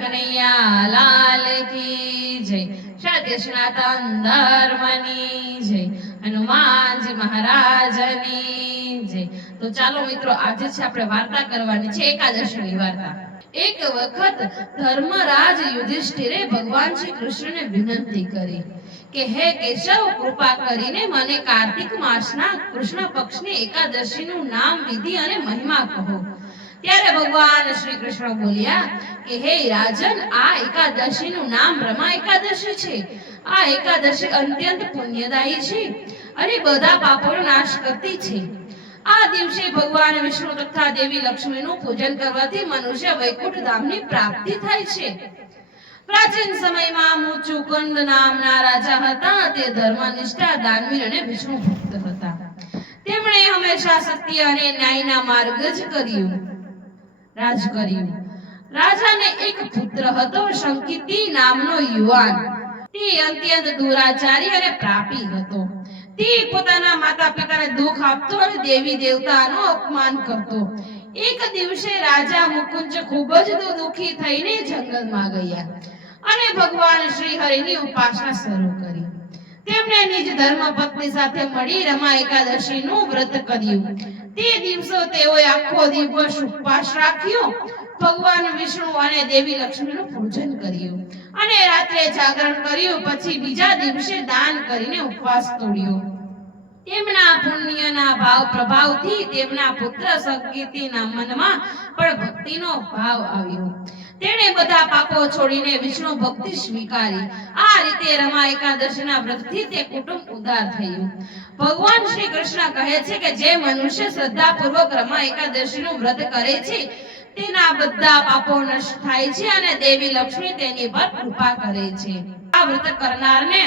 કનૈયા લાલ કી જય. સત્ય સનાતન ધર્મની જય. હનુમાનજી મહારાજની જય. તો ચાલો મિત્રો, આજે છે આપણે વાર્તા કરવાની છે એકાદશીની વાર્તા. એક વખત ધર્મરાજ યુધિષ્ઠિરે ભગવાન શ્રી કૃષ્ણને વિનંતી કરી કે, હે કેશવ, કૃપા કરીને મને કાર્તિક માસના કૃષ્ણ પક્ષની એકાદશીનું નામ વિધિ અને મહિમા કહો. ત્યારે ભગવાન શ્રી કૃષ્ણ બોલ્યા કે, હે રાજન, આ એકાદશીનું નામ રમા એકાદશી છે. આ એકાદશી અત્યંત પુણ્યદાયી છે અને બધા પાપોનો નાશ કરતી છે. આ દિવસે ભગવાન વિષ્ણુ તથા દેવી લક્ષ્મીનું પૂજન કરવાથી મનુષ્ય વૈકુંઠ ધામની પ્રાપ્તિ થાય છે. પ્રાચીન સમયમાં મુચુકુંદ નામના રાજા હતા. તે ધર્મનિષ્ઠા, દાનવીર અને વિષ્ણુ ભક્ત હતા. તેમણે હંમેશા સત્ય અને ન્યાયના માર્ગ જ કર્યું. રાજ કર્યું રાજાને એક પુત્ર હતો, શંકિતિ નામનો યુવાન. તે અત્યંત દુરાચારી અને પાપી હતો. તે પોતાના માતા પિતાને દુઃખ આપતો અને દેવી દેવતાનો અપમાન કરતો. એક દિવસે રાજા મુકુંજ ખૂબ જ દુઃખી થઈને જંગલમાં ગયા અને ભગવાન શ્રી હરિની ઉપાસના શરૂ કરી. તેમણે નિજ ધર્મપત્ની સાથે મળી રમા એકાદશીનું વ્રત કર્યું. તે દિવસો તેઓએ આખો દિવસ ઉપવાસ રાખ્યો. ભગવાન વિષ્ણુ અને દેવી લક્ષ્મીનું પૂજન કર્યું. અને રાત્રે જાગરણ કર્યું, પછી બીજા દિવસે દાન કરીને ઉપવાસ તોડ્યો. તેમના પુણ્યના ભાવ પ્રભાવથી તેમના પુત્ર સંકીર્તિના મનમાં પણ ભક્તિનો ભાવ આવ્યો. તેણે બધા પાપો છોડીને વિષ્ણુ ભક્તિ સ્વીકારી. આ રીતે રમા એકાદશીના વ્રતથી તે કુટુંબ ઉદાર થયું. ભગવાન શ્રી કૃષ્ણ કહે છે કે જે મનુષ્ય શ્રદ્ધાપૂર્વક રમા એકાદશીનું વ્રત કરે છે, તેના બધા પાપો નષ્ટ થાય છે અને દેવી લક્ષ્મી તેની પર કૃપા કરે છે. આ વ્રત કરનારને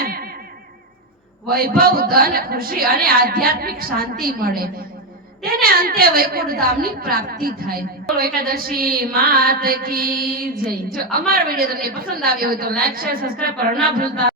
વૈભવ, ધન, ખુશી અને આધ્યાત્મિક શાંતિ મળે. તેને અંતે વૈકુંઠ ધામની પ્રાપ્તિ થાય. એકાદશી માત કી જય. જો અમારો વીડિયો તમને પસંદ આવ્યો હોય તો લાઈક શેર સબસ્ક્રાઇબ કરવા ના ભૂલતા.